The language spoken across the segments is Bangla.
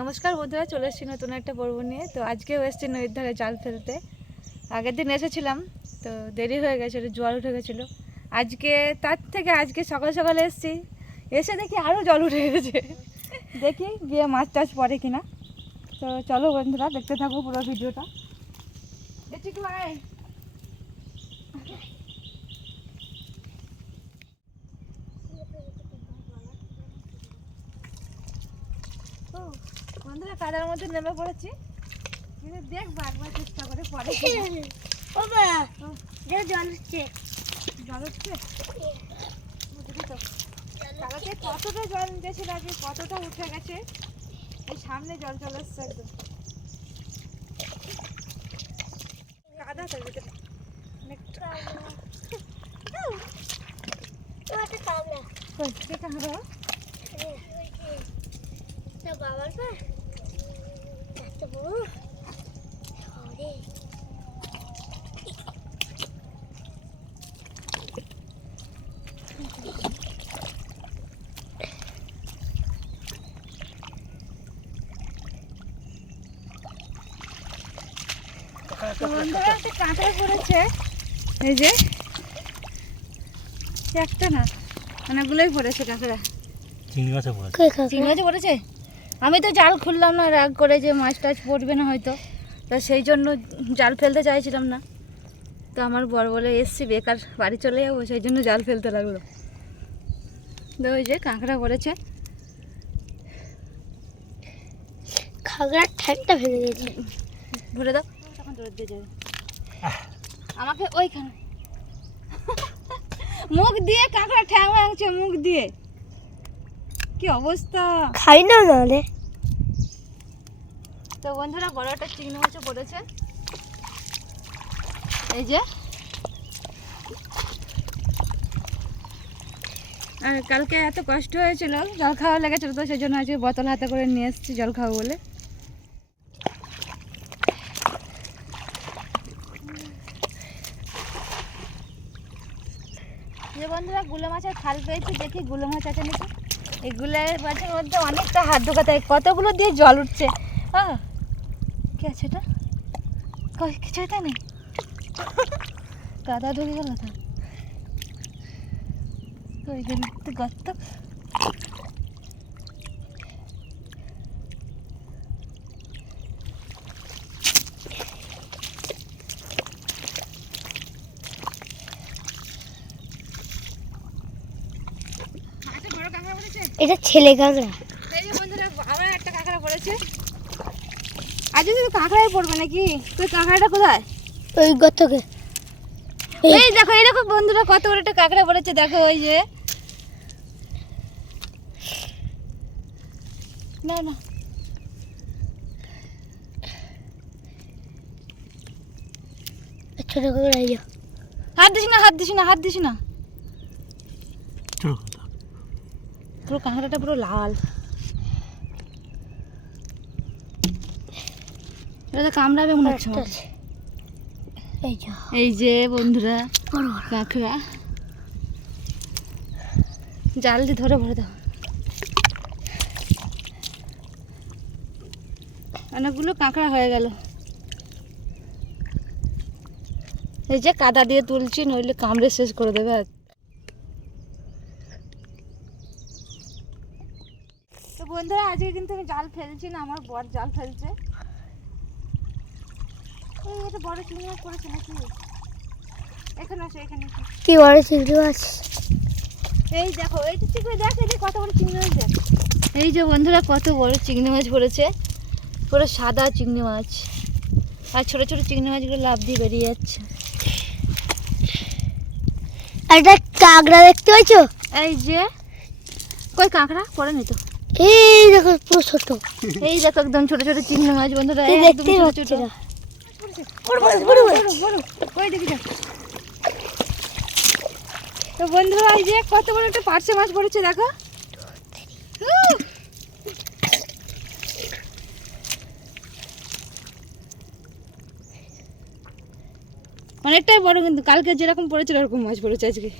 নমস্কার বন্ধুরা, চলে এসেছি নতুন একটা পর্ব নিয়ে। তো আজকেও এসেছি নদীর ধারে জাল ফেলতে। আগের দিন এসেছিলাম তো দেরি হয়ে গেছিলো, জল উঠে গেছিলো। আজকে সকাল সকালে এসেছি, এসে দেখি আরও জল উঠে গেছে। দেখি গিয়ে মাছ টাছ পড়ে কিনা। তো চলো বন্ধুরা, দেখতে থাকবো পুরো ভিডিওটা। বন্ধুরা কাদার মধ্যে নেমে পড়েছি, কিন্তু দেখবো একবার চেষ্টা করে পরে। জল হচ্ছে কালকে কতটা জল গেছিল, আজকে কতটা উঠে গেছে। এই সামনে জল চলে এসছে একদম কাদা তো ভিতরে। বাবার পা এত বড় বন্ধুরা একটা কাঁকড়া পড়েছে, এই যে একটা না অনেকগুলোই পড়েছে কাঁকড়া। চিংড়ি মাছও পড়েছে। চিংড়ি মাছ পড়েছে। আমি তো জাল খুললাম না, রাগ করে যে মাছ টাছ পড়বে না হয়তো, তো সেই জন্য জাল ফেলতে চাইছিলাম না। তো আমার বর বলে এসছি বেকার বাড়ি চলে যাবো, সেই জন্য জাল ফেলতে লাগলো। তো ওই যে কাঁকড়া পড়েছে, খাগড়ার ঠ্যাংটা ভেঙে গেছে। ভরে দাও, তখন দৌড় দিয়ে যাবে আমাকে ওইখানে। মুখ দিয়ে কাঁকড়া ঠ্যাং ভাঙছে, মুখ দিয়ে কি অবস্থা। খাই না নাহলে। তো বন্ধুরা বড় একটা চিংড়ি মাছও পড়েছে, এই যে। আর কালকে এত কষ্ট হয়েছিল, জল খাওয়া লেগেছিল, তো সেই জন্য আজকে বোতল হাতে করে নিয়ে এসেছি জল খাবো বলে। যে বন্ধুরা গুলো মাছের খাল পেয়েছি, দেখি গুলো মাছ আছে নাকি। এই গুলো মাছের মধ্যে অনেকটা হাত ঢোকাতে হয়, কতগুলো দিয়ে জল উঠছে। কি আছে এটা? কিছু এটা নেই, কাদা ঢুকে গেল তো ওইখানে গর্ত। এটা ছেলে কাঁকড়া। এই যে বন্ধুরা আবার একটা কাঁকড়া পড়েছে। আজ শুধু কাঁকড়াই পড়বে নাকি? তুই কাঁকড়াটা কোথায়? ওই গর্তকে। এই দেখো, এই দেখো বন্ধুরা কত বড় একটা কাঁকড়া পড়েছে, দেখো ওই যে। না না ছোট কাঁকড়া। হাত দিস না, হাত দিস না, হাত দিস না। পুরো কাঁকড়াটা পুরো লাল। এটা কামড়াবে মনে হচ্ছে। এই যে বন্ধুরা কাঁকড়া, জাল দিয়ে ধরে ভরে দাও। অনেকগুলো কাঁকড়া হয়ে গেল। এই যে কাদা দিয়ে তুলছি, নইলে কামড়ে শেষ করে দেবে। তো বন্ধুরা আজকে কিন্তু আমি জাল ফেলছি না, আমার বর জাল ফেলছে। এই এটা বড় চিংড়ি মাছ পড়েছে নাকি? এখানে আসো, এখানে আসো। কি বড় চিংড়ি মাছ! এই দেখো, এই তো চিংড়ি, দেখ এই যে কত বড় চিংড়ি মাছ, দেখ। এই যে বন্ধুরা কত বড় চিংড়ি মাছ পড়েছে, পুরো সাদা চিংড়ি মাছ। আর ছোট ছোট চিংড়ি মাছগুলো লাফ দিয়ে বেরিয়ে যাচ্ছে। আর একটা কাঁকড়া দেখতে পাচ্ছো? এই যে কই কাঁকড়া পড়েনি তো। এই দেখো পুরো ছোট। এই দেখো একদম ছোট ছোট চিংড়ি মাছ বন্ধুরা, দেখতে পাচ্ছি না। কই দেখি যা। তো বন্ধুরা এই যে কত বড় একটা পার্শে মাছ পড়েছে, দেখো। অনেকটাই বড়, কিন্তু কালকে যেরকম পড়েছিল ওরকম মাছ পড়েছে আজকে।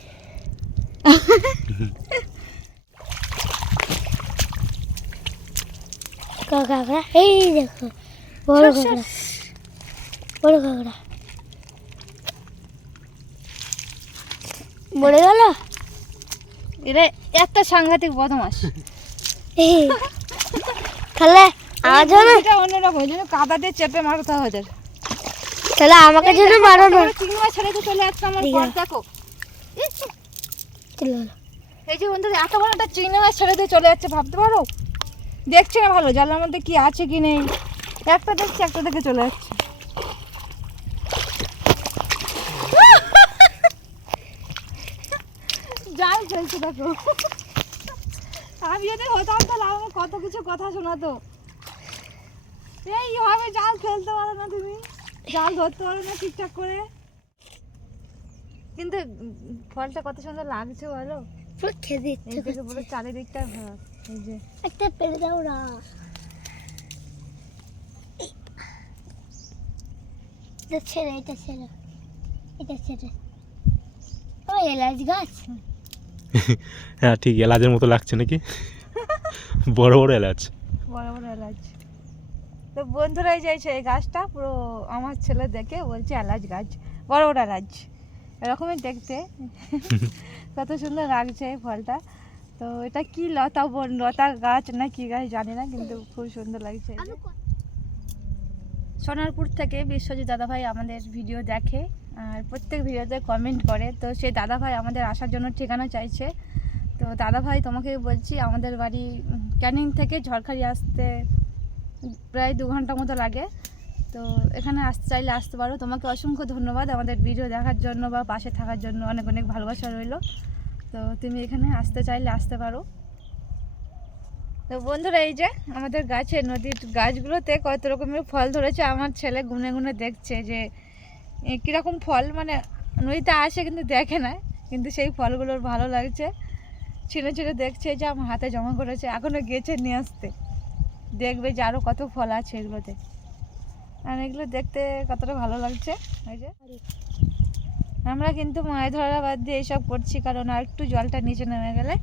কাঁকড়া এই দেখো বড় কাঁকড়া বড় কাঁকড়া মরে গেল এরা একটা সাংঘাতিক বদমাস। এই তাহলে আমার জন্য এটা অন্যরকম, ওই জন্য কাদা দিয়ে চেপে মারতে হয় ওদের। তাহলে আমাকে জন্য মারো না চিংড়ি মাছ ছেড়ে তো চলে যাচ্ছে আমার ঠিক পর, আছে। দেখো চলে গেলো। এই যে বন্ধুরা এত বড় একটা চিংড়ি মাছ ছেড়ে দিয়ে চলে যাচ্ছে, ভাবতে পারো? দেখছে না ভালো জালের মধ্যে কি আছে কি নেই, একটা দেখছে একটা দেখে চলে যাচ্ছে। জাল ফেলছে দেখো। আমি যদি হতাম তাহলে আমার কত কিছু কথা শোনাতো। এইভাবে জাল ফেলতে পারো না তুমি, জাল ধরতে পারো না ঠিকঠাক করে। কিন্তু ফলটা কত সুন্দর লাগছে বলো, পুরো খেতে ইচ্ছে এই থেকে করছে। পুরো চারিদিকটা ভাব। এই যে একটা পেরে দাও না এটা ছেড়ে এটা ছেড়ে এটা ছেড়ে ও এলাচ গাছ হ্যাঁ ঠিক এলাচের মতো লাগছে নাকি? বড় বড় এলাচ। বড় বড় এলাচ। তো বন্ধুরাই যাইছে এই গাছটা পুরো আমার ছেলে দেখে বলছে এলাচ গাছ, বড় বড় এলাচ এরকমই দেখতে। কত সুন্দর লাগছে এই ফলটা। তো এটা কি লতা লতা গাছ না কি গাছ জানি না, কিন্তু খুব সুন্দর লাগছে। এই যে। সোনারপুর থেকে বিশ্বজিৎ দাদাভাই আমাদের ভিডিও দেখে আর প্রত্যেক ভিডিওতে কমেন্ট করে। তো সেই দাদাভাই আমাদের আসার জন্য ঠিকানা চাইছে। তো দাদাভাই তোমাকে বলছি, আমাদের বাড়ি ক্যানিং থেকে ঝড়খালি আসতে প্রায় 2 ঘন্টা মতো লাগে। তো এখানে আসতে চাইলে আসতে পারো। তোমাকে অসংখ্য ধন্যবাদ আমাদের ভিডিও দেখার জন্য বা পাশে থাকার জন্য, অনেক অনেক ভালোবাসা রইলো। তো তুমি এখানে আসতে চাইলে আসতে পারো। তো বন্ধুরা এই যে আমাদের গাছে, নদীর গাছগুলোতে কত রকমের ফল ধরেছে। আমার ছেলে গুনে গুনে দেখছে যে কীরকম ফল, মানে নদীতে আসে কিন্তু দেখে না, কিন্তু সেই ফলগুলোর ভালো লাগছে। ছিঁড়ে ছিঁড়ে দেখছে যে আমার হাতে জমা করেছে, এখনও গেছে নিয়ে আসতে, দেখবে যে আরও কত ফল আছে এগুলোতে। আর এগুলো দেখতে কতটা ভালো লাগছে। এই যে আমরা কিন্তু মাছ ধরা বাদ দিয়ে এইসব করছি, কারণ আর একটু জলটা নিচে নেমে গেলে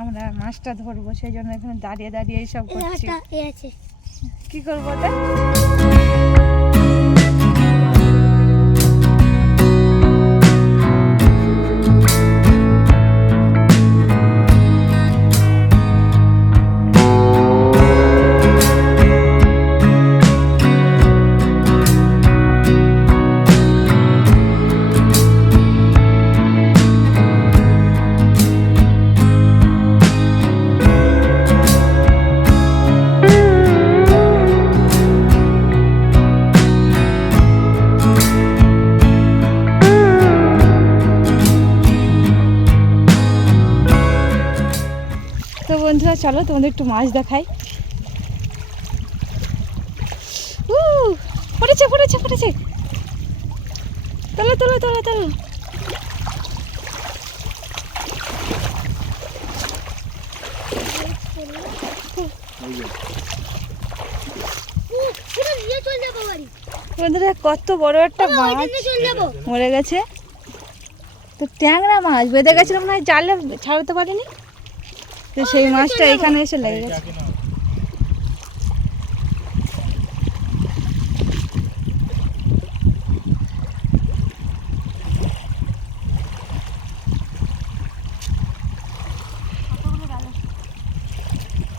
আমরা মাছটা ধরবো, সেই জন্য এখানে দাঁড়িয়ে দাঁড়িয়ে এইসব করছি। আছে কি করবো ওটা? তো বন্ধুরা চলো তোমাদের একটু মাছ দেখাই। পড়েছে পড়েছে পড়েছে, তোলো তোলো তোলো তোলো। বন্ধুরা কত বড় একটা মাছ মরে গেছে। তো ট্যাংরা মাছ বেঁধে গেছিল মনে হয়, জালে ছাড়াতে পারিনি, তো সেই মাছটা এখানে এসে লেগে গেছে।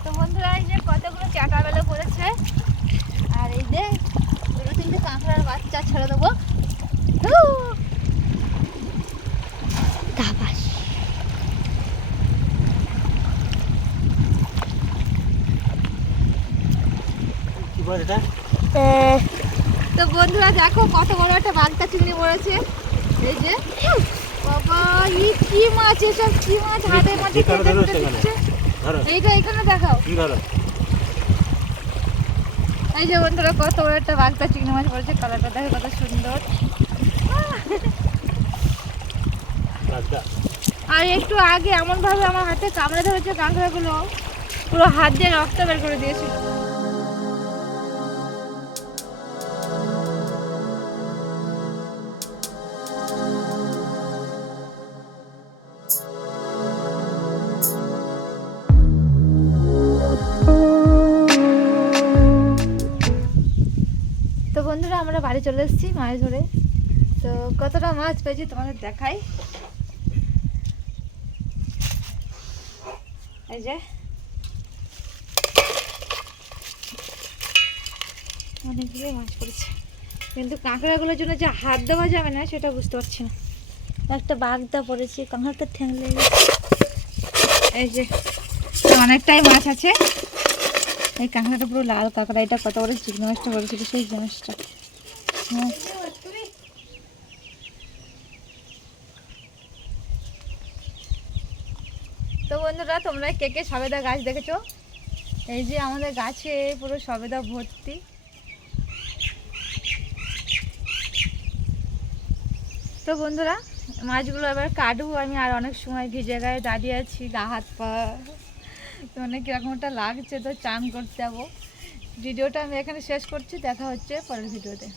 তো বন্ধুরা এই যে কতগুলো চাটা বেলা পড়েছে, আর এই যে 2-3টে কাঁকড়ার বাচ্চা ছেড়ে দেবো। দাবাস তো বন্ধুরা দেখো কত বড় একটা বাগদা চিংড়ি পড়েছে। এই যে বাবা, ই কি মাছ, এসব কি মাছ হাতে মাঠে দিচ্ছে। এইটা এখানে দেখাও। এই যে বন্ধুরা কত বড় একটা বাগদা চিংড়ি মাছ পড়েছে, কালারটা দেখো কত সুন্দর। আর একটু আগে এমন ভাবে আমার হাতে কামড়ে ধরেছে কাঁকড়াগুলো, পুরো হাত দিয়ে রক্ত বের করে দিয়েছিল। আমরা বাড়ি চলে এসেছি মাছ ধরে। তো কতটা মাছ পেয়েছি তোমাদের দেখাই। এই যে অনেকগুলো মাছ পড়েছে, কিন্তু কাঁকড়াগুলোর জন্য যে হাত দেওয়া যাবে না সেটা বুঝতে পারছি না। একটা বাগদা পড়েছে, কাঁকড়াটা ঠ্যাং লেগে গেছে। এই যে অনেকটাই মাছ আছে। এই কাঁকড়াটা পুরো লাল কাঁকড়া। এটা কত বড় চিংড়ি মাছটা পড়েছিল, সেই মাছটা। তো বন্ধুরা, তোমরা কে কে সবেদা গাছ দেখেছো? এই যে আমাদের গাছে পুরো সবেদা ভর্তি। তো বন্ধুরা, মাছগুলো এবার কাটবো আমি। আর অনেক সময় ভিজে গায়ে দাঁড়িয়ে আছি, গা হাত পা তো অনেক কীরকমটা লাগছে, তো চান করতে যাবো। ভিডিওটা আমি এখানে শেষ করছি, দেখা হচ্ছে পরের ভিডিওতে।